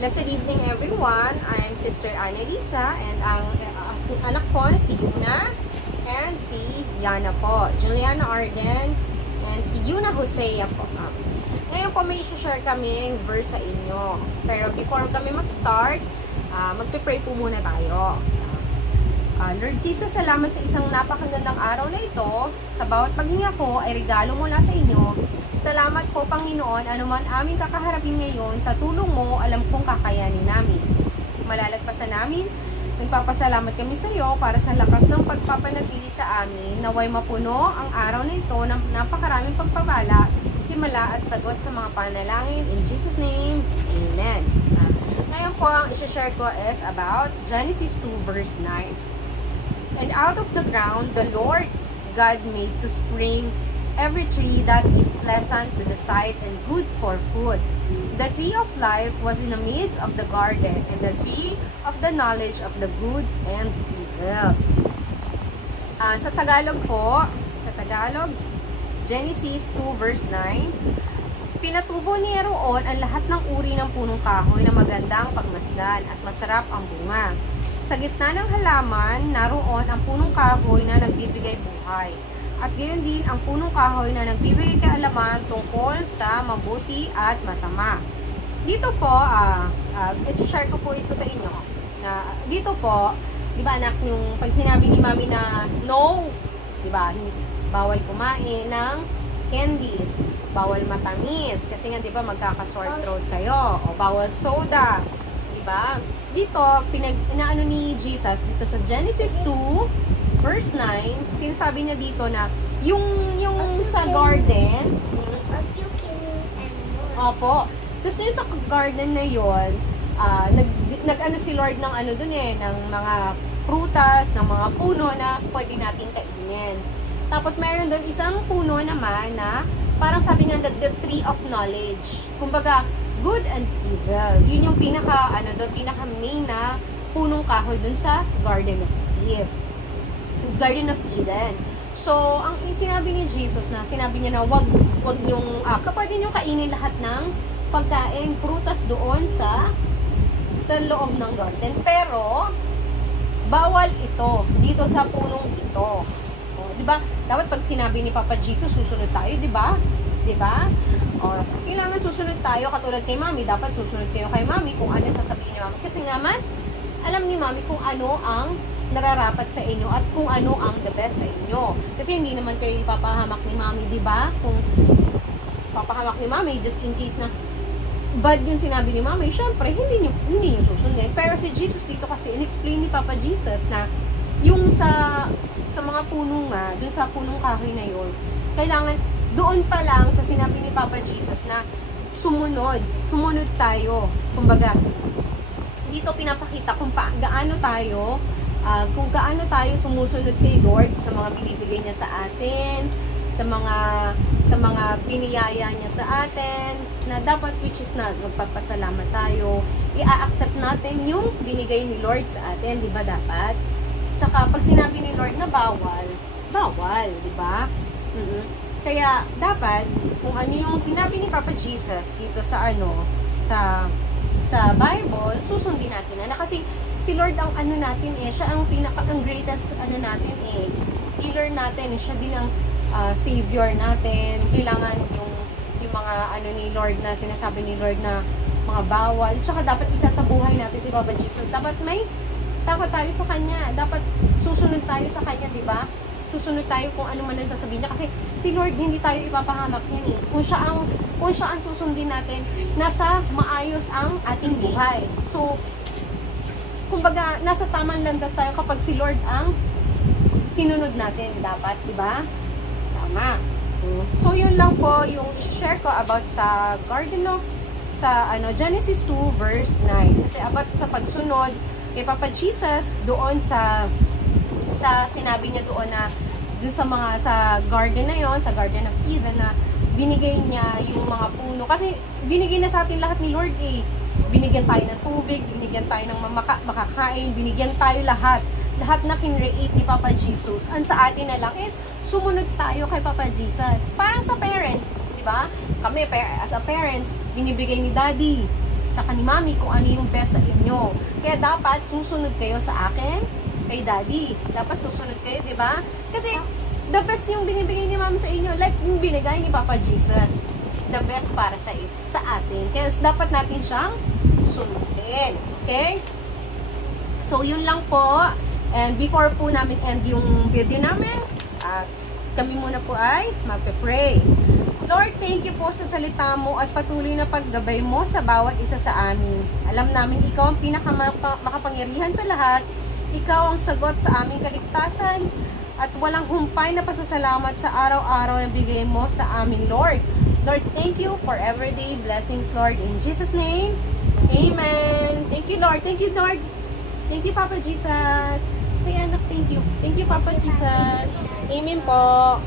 Blessed evening everyone. I'm Sister Annalisa and ang aking anak ko na si Yuna and si Yana po. Juliana Arden and si Yuna Hosea po. Ngayon po may isi-share kaming verse sa inyo. Pero before kami mag-start, magpe-pray po muna tayo. Lord Jesus, salamat sa isang napakagandang araw na ito. Sa bawat paghinga ko ay regalo mula sa inyo. Salamat po, Panginoon, anuman aming kakaharapin ngayon, sa tulong mo, alam kong kakayanin namin. Malalagpasan namin, nagpapasalamat kami sa iyo para sa lakas ng pagpapanatili sa amin, naway mapuno ang araw na ito ng napakaraming pagpapala, himala at sagot sa mga panalangin. In Jesus' name, Amen. Ngayon po, ang isi-share ko is about Genesis 2 verse 9. And out of the ground, the Lord God made to spring every tree that is pleasant to the sight and good for food. The tree of life was in the midst of the garden, and the tree of the knowledge of the good and evil. Sa Tagalog po, Genesis 2 verse 9, pinatubo niya roon ang lahat ng uri ng punong kahoy na magandang pagmasdan at masarap ang bunga. Sa gitna ng halaman, naroon ang punong kahoy na nagbibigay buhay. At gayon din ang punong kahoy na nagbibigay kaalaman tungkol sa mabuti at masama. Dito po, i-share ko po ito sa inyo. Dito po, di ba anak, yung pag sinabi ni mami na no, di ba, bawal kumain ng candies, bawal matamis, kasi nga di ba magkaka-sore throat kayo, o bawal soda, di ba? Dito, inaano ni Jesus, dito sa Genesis 2, verse 9, sinasabi niya dito na yung sa garden, opo, tapos yung sa garden na yun, nag-ano si Lord ng ano dun ng mga prutas, ng mga puno na pwede natin kainin. Tapos meron doon isang puno naman na parang sabi nga the tree of knowledge. Kumbaga, good and evil. Yun yung pinaka main na punong kahoy dun sa Garden of Eden. So, ang sinabi ni Jesus na, sinabi niya na wag yung, pwede nyo kainin lahat ng pagkain, prutas doon sa loob ng garden. Pero, bawal ito, dito sa punong ito. O, diba? Dapat pag sinabi ni Papa Jesus, susunod tayo, diba? Diba? O, kailangan susunod tayo, katulad kay Mami, dapat susunod kayo kay Mami kung ano sasabihin ni Mami. Kasi nga, mas alam ni Mami kung ano ang nararapat sa inyo at kung ano ang the best sa inyo. Kasi hindi naman kayo ipapahamak ni Mami, di ba? Kung papahamak ni Mami, just in case na bad yung sinabi ni Mami, syempre, hindi nyo susundin. Pero si Jesus dito kasi, in-explain ni Papa Jesus na yung sa mga puno nga, dun sa punong kahoy na yun, kailangan, doon pa lang sa sinabi ni Papa Jesus na sumunod tayo. Kumbaga, dito pinapakita kung gaano tayo sumusunod kay Lord sa mga binibigay niya sa atin, sa mga piniyaya niya sa atin, na dapat, which is na magpapasalamat tayo, i-accept natin yung binigay ni Lord sa atin, di ba dapat? Tsaka pag sinabi ni Lord na bawal, di ba? Kaya dapat, kung ano yung sinabi ni Papa Jesus dito sa Bible, susundin natin na kasi si Lord ang ano natin siya ang ang greatest natin healer natin, siya din ang savior natin. Kailangan yung mga ni Lord na sinasabi ni Lord na mga bawal, tsaka dapat isa sa buhay natin si Papa Jesus. Dapat tayo sa kanya, dapat susunod tayo sa kanya, di ba? Susunod tayo kung ano man ang sasabihin niya kasi si Lord hindi tayo ipapahamak niya kung siya ang susundin natin, nasa maayos ang ating buhay. So kumbaga, nasa tamang landas tayo kapag si Lord ang sinunod natin dapat, di ba? Tama. So, yun lang po yung i-share ko about sa Genesis 2 verse 9. Kasi about sa pagsunod kay Papa Jesus doon sa sinabi niya doon na doon sa garden na yon, sa Garden of Eden, na binigay niya yung mga puno. Kasi binigay na sa atin lahat ni Lord binigyan tayo ng tubig, binigyan tayo ng makakain, binigyan tayo lahat na kinreate ni Papa Jesus. Ang sa atin na lang is sumunod tayo kay Papa Jesus. Parang sa parents, di ba? Kami as a parents, binibigay ni Daddy tsaka ni Mami kung ano yung best sa inyo. Kaya dapat susunod kayo sa akin, kay Daddy. Dapat susunod kayo, di ba? Kasi the best yung binibigay ni Mami sa inyo, like yung binigay ni Papa Jesus. The best para sa atin. Kaya dapat natin siyang sundin. Okay? So, yun lang po. And before po namin end yung video namin, kami muna po ay magpe-pray. Lord, thank you po sa salita mo at patuloy na paggabay mo sa bawat isa sa amin. Alam namin ikaw ang pinakamakapangyarihan sa lahat. Ikaw ang sagot sa aming kaligtasan at walang humpay na pasasalamat sa araw-araw na bigay mo sa amin, Lord. Lord, thank you for everyday blessings, Lord. In Jesus' name, Amen. Thank you, Lord. Thank you, Lord. Thank you, Papa Jesus. Say, anak, thank you. Thank you, Papa Jesus. Amen po.